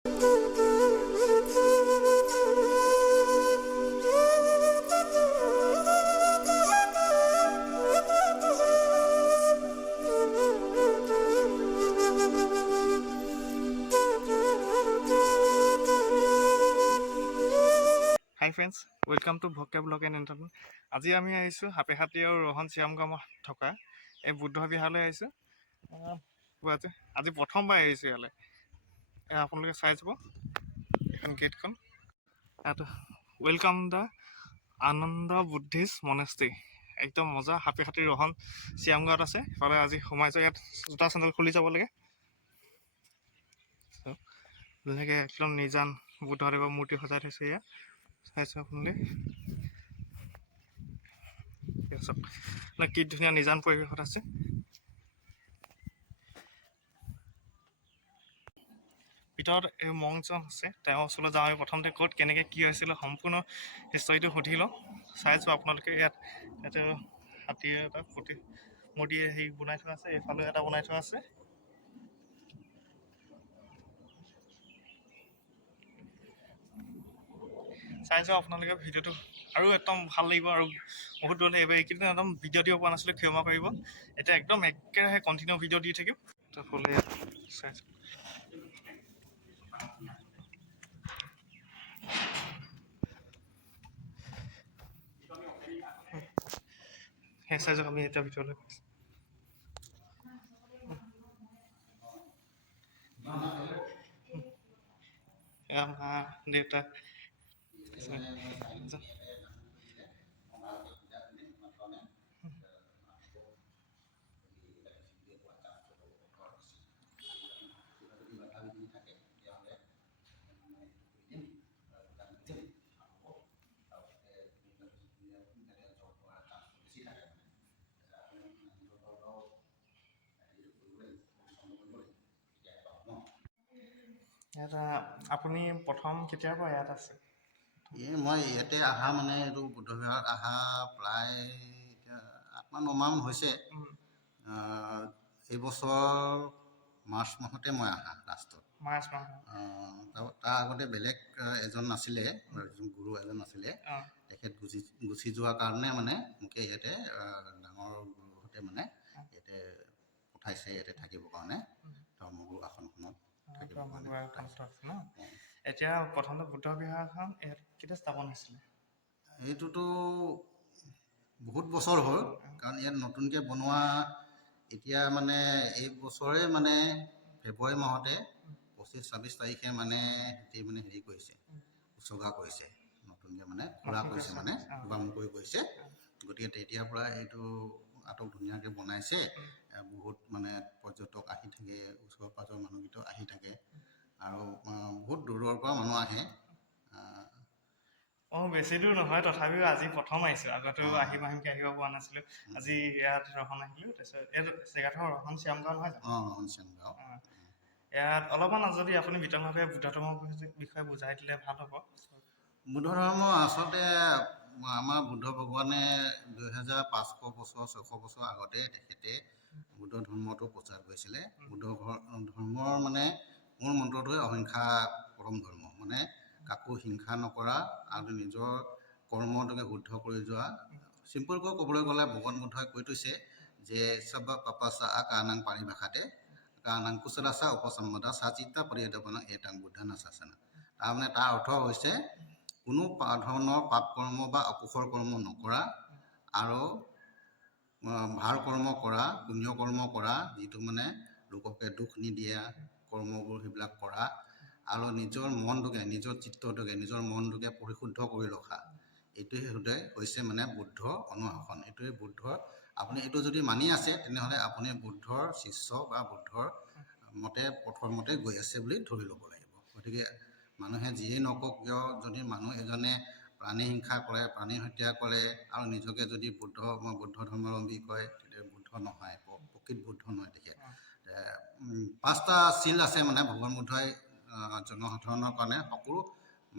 High friends, welcome to ভকে blog and entertainment. আজি আমি আহিছোঁ হাপেহাতী আৰু ৰহণ শ্যামগাঁৱত থকা এই বুদ্ধ বিহাৰলৈ আহিছোঁ। আজি প্ৰথমবাৰ আহিছোঁ ইয়ালৈ। আপোনালোকে চাই যাব এখন গেটখন। ইয়াত welcome the Anand Buddhist monastery. একদম মজা। হাপেহাতী ৰহণ শ্যামগাঁৱত আছে। ইফালে আজি সোমাইছোঁ। ইয়াত জোতা চেণ্ডেল খুলি যাব লাগে। ধুনীয়াকৈ একদম নিজান বুদ্ধদেৱৰ মূৰ্তি সজাই থৈছে ইয়াত। চাইছোঁ আপোনালোকে কি ধুনীয়া নিজান পৰিৱেশত আছে। ভিতৰত এই মংজন আছে, তেওঁৰ ওচৰলৈ যাওঁ। আমি প্ৰথমতে ক'ত কেনেকৈ কি হৈছিলে সম্পূৰ্ণ হিষ্টৰীটো সুধি লওঁ। চাইছোঁ আপোনালোকে ইয়াত হাতীৰ এটা মূৰ্তি হেৰি বনাই থোৱা আছে। এইফালেও এটা বনাই থোৱা আছে। চাইছোঁ আপোনালোকে ভিডিঅ'টো আৰু একদম ভাল লাগিব আৰু বহুত দূৰলৈ এইবাৰ এইকেইদিন একদম ভিডিঅ' দিব পৰা নাছিলোঁ, ক্ষমা কৰিব। এতিয়া একদম একেৰাহে কণ্টিনিউ ভিডিঅ' দি থাকিম। চাইছোঁ চাইছোঁ আমি এতিয়া ভিতৰলৈ মা দেউতা ইয়াত আপুনি প্ৰথম কেতিয়াৰ পৰা ইয়াত আছে? মই ইয়াতে অহা মানে এইটো বুদ্ধবিহাৰত অহা প্ৰায় এতিয়া 8-9 মাহ হৈছে। এইবছৰ মাৰ্চ মাহতে মই অহা লাষ্টত। মাৰ্চ মাহ। তাৰ আগতে বেলেগ এজন আছিলে, গুৰু এজন আছিলে। তেখেত গুচি যোৱাৰ কাৰণে মানে মোকে ইয়াতে ডাঙৰ গুৰুহঁতে মানে ইয়াতে পঠাইছে ইয়াতে থাকিবৰ কাৰণে, ধৰ্মগুৰু আসনখনত। এতিয়া প্ৰথমতে বুদ্ধ বিহাৰখন কেতিয়া স্থাপন হৈছিলে? এইটোতো বহুত বছৰ হ'ল, কাৰণ ইয়াত নতুনকৈ বনোৱা এতিয়া মানে এই বছৰে মানে ফেব্ৰুৱাৰী মাহতে 25-26 তাৰিখে মানে হেৰি কৰিছে, উৎসৰ্গা কৰিছে, নতুনকৈ মানে খোলা কৰিছে, মানে বামুণ কৰিছে। গতিকে তেতিয়াৰ পৰা এইটো আটক ধুনীয়াকৈ বনাইছে। বহুত মানে পৰ্যটক আহি থাকে, ওচৰ পাঁজৰ মানুহকেইটাও আহি থাকে আৰু বহুত দূৰৰ পৰা মানুহ আহে। বেছি দূৰ নহয়, তথাপিও আজি প্ৰথম আহিছোঁ। আগতেও আহিব পৰা নাছিলোঁ। আজি ইয়াত ৰহণ আহিলোঁ। তাৰপিছত এই জেগাডোখৰ ৰহণ শ্যামগাঁও নহয় জানো? ৰহণ শ্যামগাঁও। ইয়াত অলপমান যদি আপুনি বিতংভাৱে বুদ্ধ ধৰ্মৰ বিষয়ে বুজাই দিলে ভাল হ'ব। বুদ্ধ ধৰ্ম আচলতে আমাৰ বুদ্ধ ভগৱানে 2500 বছৰ 600 বছৰ আগতে তেখেতে বুদ্ধ ধৰ্মটো প্ৰচাৰ কৰিছিলে। বুদ্ধ ধৰ্মৰ মানে মূল মন্ত্ৰটোৱে অহিংসা পৰম ধৰ্ম, মানে কাকো হিংসা নকৰা আৰু নিজৰ কৰ্মটোকে শুদ্ধ কৰি যোৱা। চিম্পলকৈ ক'বলৈ গ'লে ভগৱান বুদ্ধই কৈ থৈছে যে সব পাপাচা কানাং পাৰিভাষাতে কানাং কুশলাচা উপসম্মদা সাচিতা পৰিয়দপনা এটাং বুদ্ধা নাশাসনা। তাৰমানে তাৰ অৰ্থ হৈছে কোনো ধৰণৰ পাপ কৰ্ম বা অকুশল কৰ্ম নকৰা আৰু ভাল কৰ্ম কৰা, পুণ্য কৰ্ম কৰা, যিটো মানে লোককে দুখ নিদিয়া কৰ্মবোৰ সেইবিলাক কৰা, আৰু নিজৰ মনটোকে, নিজৰ চিত্তটোকে, নিজৰ মনটোকে পৰিশুদ্ধ কৰি ৰখা। এইটোৱে হৈছে মানে বুদ্ধ অনুশাসন। এইটোৱে বুদ্ধৰ, আপুনি এইটো যদি মানি আছে তেনেহ'লে আপুনি বুদ্ধৰ শিষ্য বা বুদ্ধৰ পথৰ মতে গৈ আছে বুলি ধৰি ল'ব লাগিব। গতিকে মানুহে যিয়েই নকওক কিয়, যদি মানুহ এজনে প্ৰাণী হিংসা কৰে, প্ৰাণী হত্যা কৰে আৰু নিজকে যদি বুদ্ধ ধৰ্মাৱলম্বী কয়, তেতিয়া বুদ্ধ নহয়, প্ৰকৃত বুদ্ধ নহয়। তেখেত 5টা চিল আছে মানে ভগৱান বুদ্ধই জনসাধাৰণৰ কাৰণে, সকলো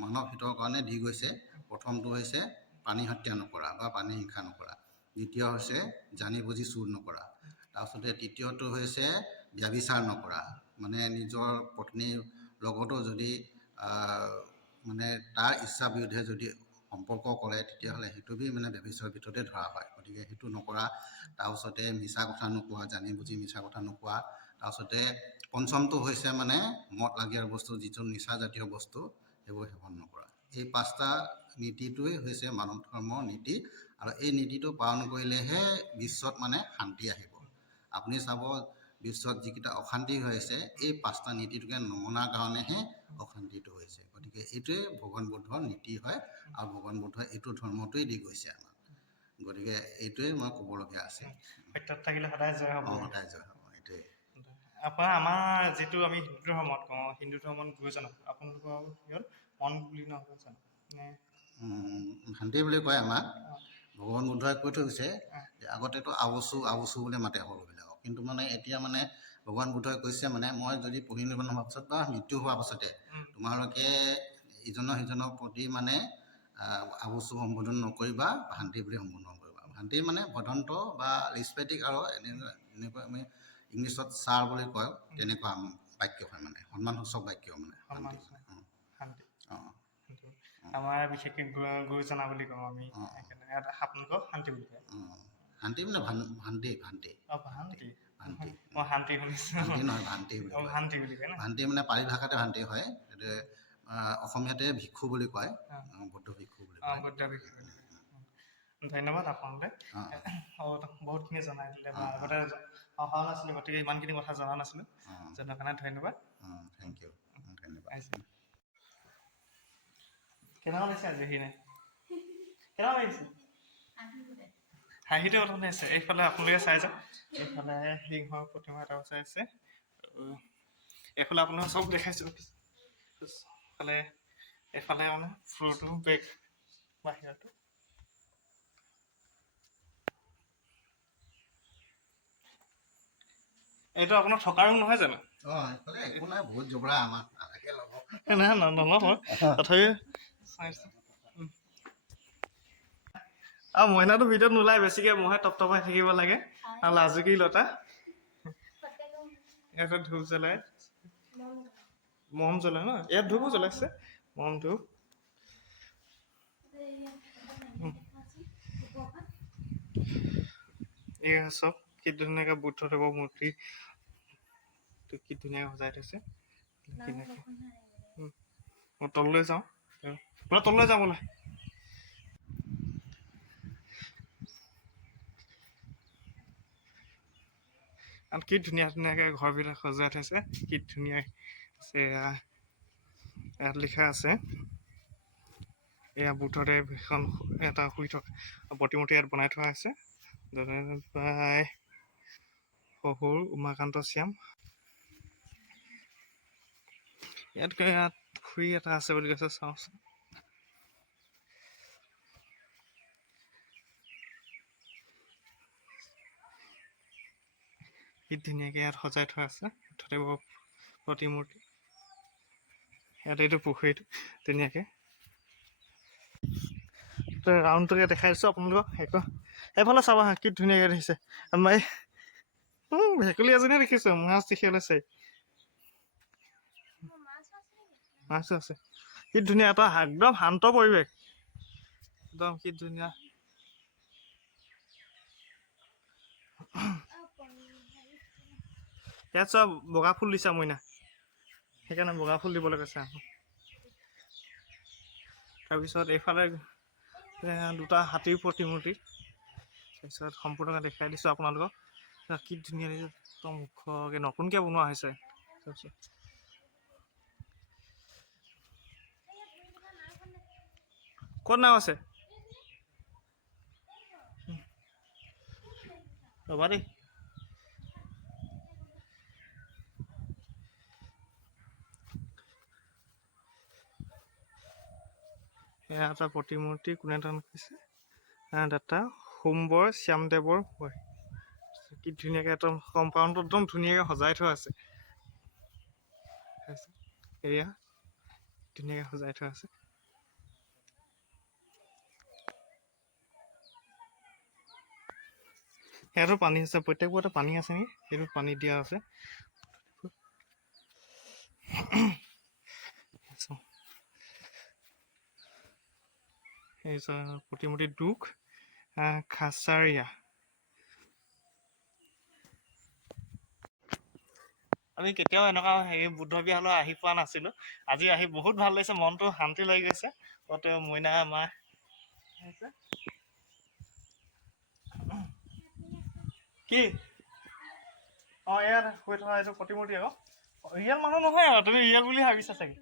মানৱ হিতৰ কাৰণে দি গৈছে। প্ৰথমটো হৈছে প্ৰাণী হত্যা নকৰা বা প্ৰাণী হিংসা নকৰা। দ্বিতীয় হৈছে জানি বুজি চুৰ নকৰা। তাৰপিছতে তৃতীয়টো হৈছে ব্যভিচাৰ নকৰা, মানে নিজৰ পত্নী লগতো যদি মানে তাৰ ইচ্ছা বিৰুদ্ধে যদি সম্পৰ্ক কৰে তেতিয়াহ'লে সেইটো মানে বেবিচাৰৰ ভিতৰতে ধৰা হয়। গতিকে সেইটো নকৰা, তাৰপিছতে মিছা কথা নোকোৱা, জানি বুজি মিছা কথা নোকোৱা, তাৰপিছতে পঞ্চমটো হৈছে মানে মদ লাগীয়াৰ বস্তু, যিটো নিচাজাতীয় বস্তু সেইবোৰ সেৱন নকৰা। এই 5টা নীতিটোৱেই হৈছে মানৱ ধৰ্মৰ নীতি, আৰু এই নীতিটো পালন কৰিলেহে বিশ্বত মানে শান্তি আহিব। আপুনি চাব বিশ্বত যিকেইটা অশান্তি হৈ আছে এই 5টা নীতিটোকে নমনাৰ কাৰণেহে অশান্তিটো হৈছে। গতিকে এইটোৱে ভগৱান বুদ্ধৰ নীতি হয়, আৰু ভগৱান বুদ্ধই এইটো ধৰ্মটোৱেই দি গৈছে আমাক। গতিকে এইটোৱে মই ক'বলগীয়া আছে। সত্যত থাকিলে সদায় জয় হ'ব। সদায় জয় হ'ব, এইটোৱে। আপোনাৰ আমাৰ যিটো আমি হিন্দু ধৰ্মত কওঁ, হিন্দু ধৰ্মত গুৰুজনক আপোনালোকৰ হ'ল মন বুলি নহয় জানো? শান্তি বুলি কয় আমাক। ভগৱান বুদ্ধই কৈ থৈ গৈছে যে আগতেতো আৱচু আৱচু বুলি মাতে সকলোবিলাকক, কিন্তু মানে এতিয়া মানে ভগৱান বুদ্ধই কৈছে মানে মই যদি পৰিনিৰ্বাণ হোৱাৰ পাছত বা মৃত্যু হোৱাৰ পাছতে তোমালোকে ইজনৰ সিজনৰ প্ৰতি মানে আৱচু সম্বোধন নকৰিবা, শান্তি বুলি সম্বোধন কৰিবা। শান্তি মানে ভদন্ত বা ৰিচপেক্টিক, আৰু এনেকুৱা আমি ইংলিছত ছাৰ বুলি কয়, তেনেকুৱা বাক্য হয় মানে সন্মানসূচক বাক্য মানে শান্তি। অঁ আমাৰ বিশেষকৈ গুৰুজনা বুলি কওঁ আমি, সেইকাৰণে আপোনালোকক শান্তি বুলি কয়। শান্তি মানে ভান্তি ভান্তি ভান্তি ভান্তি মই শান্তি শুনিছোঁ। শান্তি নহয়, ভান্তি বুলি কয়। ভান্তি বুলি কয় ন? ভান্তি মানে পালি ভাষাতে ভান্তি হয়, সেইটো অসমীয়াতে ভিক্ষু বুলি কয়, বুদ্ধ ভিক্ষু বুলি কয়। বুদ্ধ ভিক্ষু বুলি কয়। ধন্যবাদ আপোনালোকে বহুতখিনি জনাই দিলে, বা আগতে অহা নাছিলোঁ, গতিকে ইমানখিনি কথা জনা নাছিলোঁ, জনাৰ কাৰণে ধন্যবাদ। থেংক ইউ, ধন্যবাদ। কেনেকুৱা লাগিছে আজি নাই কেনেকুৱা লাগিছে? হাঁহিটো প্ৰথমতে আছে। এইফালে আপোনালোকে চাই যাওক, এইফালে সিংহৰ প্ৰতিমা এটা চাই আছে, এইফালে আপোনালোকে চব দেখাইছোঁ। এইফালে মানে ফ্ল'ৰটো বেক বাহিৰতো। এইটো আপোনাৰ থকা ৰুম নহয় জানো? একো নাই, বহুত জবৰা আমাক নল'ব, তথাপিও চাইছোঁ। আৰু মইনাটো ভিতৰত নোলায়, বেছিকৈ মহে টপটপাই থাকিব লাগে, আৰু লাজুকী লতা। ইয়াতে ধূপ জ্বলাই, মম জ্বলাই ন, ইয়াত ধূপো জ্বলাইছে, মম ধূপ। এয়া চব কি ধুনীয়াকৈ বুদ্ধদেৱৰ মূৰ্তি কি ধুনীয়াকৈ সজাই থৈছে। মই তললৈ যাওঁ, বোলে তললৈ যাওঁ বোলে। আৰু কি ধুনীয়া ধুনীয়াকৈ ঘৰবিলাক সজাই থৈছে, কি ধুনীয়া আছে। ইয়াত লিখা আছে, এয়া বুদ্ধদেৱ এখন এটা শুই থকা প্ৰতিমূৰ্তি ইয়াত বনাই থোৱা আছে। শহুৰ উমাকান্ত শ্যাম। ইয়াত খুৰী এটা আছে বুলি কৈছে, চাওঁচোন। কি ধুনীয়াকৈ ইয়াত সজাই থোৱা আছে বুদ্ধদেৱৰ প্ৰতিমূৰ্তি। ইয়াত এইটো পুখুৰীটো ধুনীয়াকৈ ৰাউণ্ডটোকে দেখাই দিছোঁ আপোনালোকক। এইফালে চাবা হা, কি ধুনীয়াকৈ দেখিছে। আমাৰ ভেকুলী এজনীয়ে দেখিছোঁ, মাছ দেখি ওলাইছে, মাছো আছে। কি ধুনীয়া এটা একদম শান্ত পৰিৱেশ, একদম কি ধুনীয়া। ইয়াত চব বগা ফুল দিছা মইনা, সেইকাৰণে বগা ফুল দিবলৈ কৈছে। তাৰপিছত এইফালে দুটা হাতীৰ প্ৰতিমূৰ্তি, তাৰপিছত সম্পূৰ্ণকৈ দেখাই দিছোঁ আপোনালোকক। কি ধুনীয়া লাগিছে, একদম মুখকৈ নতুনকৈ বনোৱা হৈছে। তাৰপিছত ক'ত নাও আছে? ৰ'বা দেই। এয়া এটা প্ৰতিমূৰ্তি, কোনে দান কৰিছে? দাতা সোমবৰ শ্যামদেৱৰ হয়। কি ধুনীয়াকৈ একদম কম্পাউণ্ডত একদম ধুনীয়াকৈ সজাই থোৱা আছে। এয়া ধুনীয়াকৈ সজাই থোৱা আছে। ইয়াতো পানী আছে, প্ৰত্যেকবোৰতে পানী আছে নেকি? সেইটো পানী দিয়া আছে। এই প্ৰতিমূৰ্তি দুখ খাচাৰীয়া। আমি কেতিয়াও এনেকুৱা হেৰি বুদ্ধ বিহাৰলৈ আহি পোৱা নাছিলোঁ। আজি আহি বহুত ভাল লাগিছে, মনটো শান্তি লাগি গৈছে। তাতে মইনা আমাৰ কি ইয়াত শুই থকা এইটো প্ৰতিমূৰ্তি আকৌ ৰিয়েল মানুহ নহয় আৰু তুমি ৰিয়েল বুলি ভাবিছা চাগে।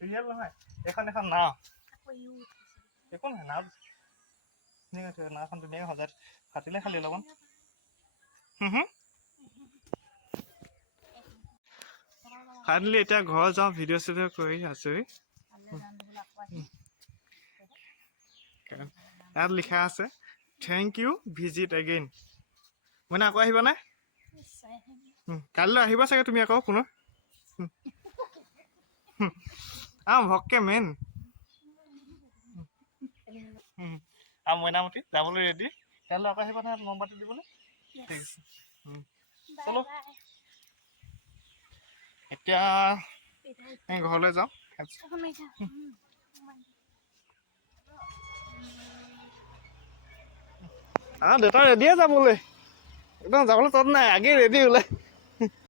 ৰিয়েল নহয়, এখন নাও। একো নহয়, নাও ধুনীয়াকৈ নাওখন ধুনীয়াকৈ সজাই ফাটিলে খালি অলপমান। ফাইনেলি এতিয়া ঘৰত যাওঁ, ভিডিঅ' চিডিঅ' কৰি আজৰি। ইয়াত লিখা আছে থেংক ইউ ভিজিট এগেইন। মানে আকৌ আহিবানে? কাইলৈ আহিবা চাগে তুমি আকৌ পুনৰ। ভককে মেইন মইনামতি যাবলৈ ৰেডি। কাইলৈ আকৌ আহিবা নহয় মমবাতি দিবলৈ। ঠিক আছে, চলো এতিয়া ঘৰলৈ যাওঁ। দেউতা ৰেডিয়ে যাবলৈ, একদম যাবলৈ তত নাই, আগে ৰেডি ওলাই।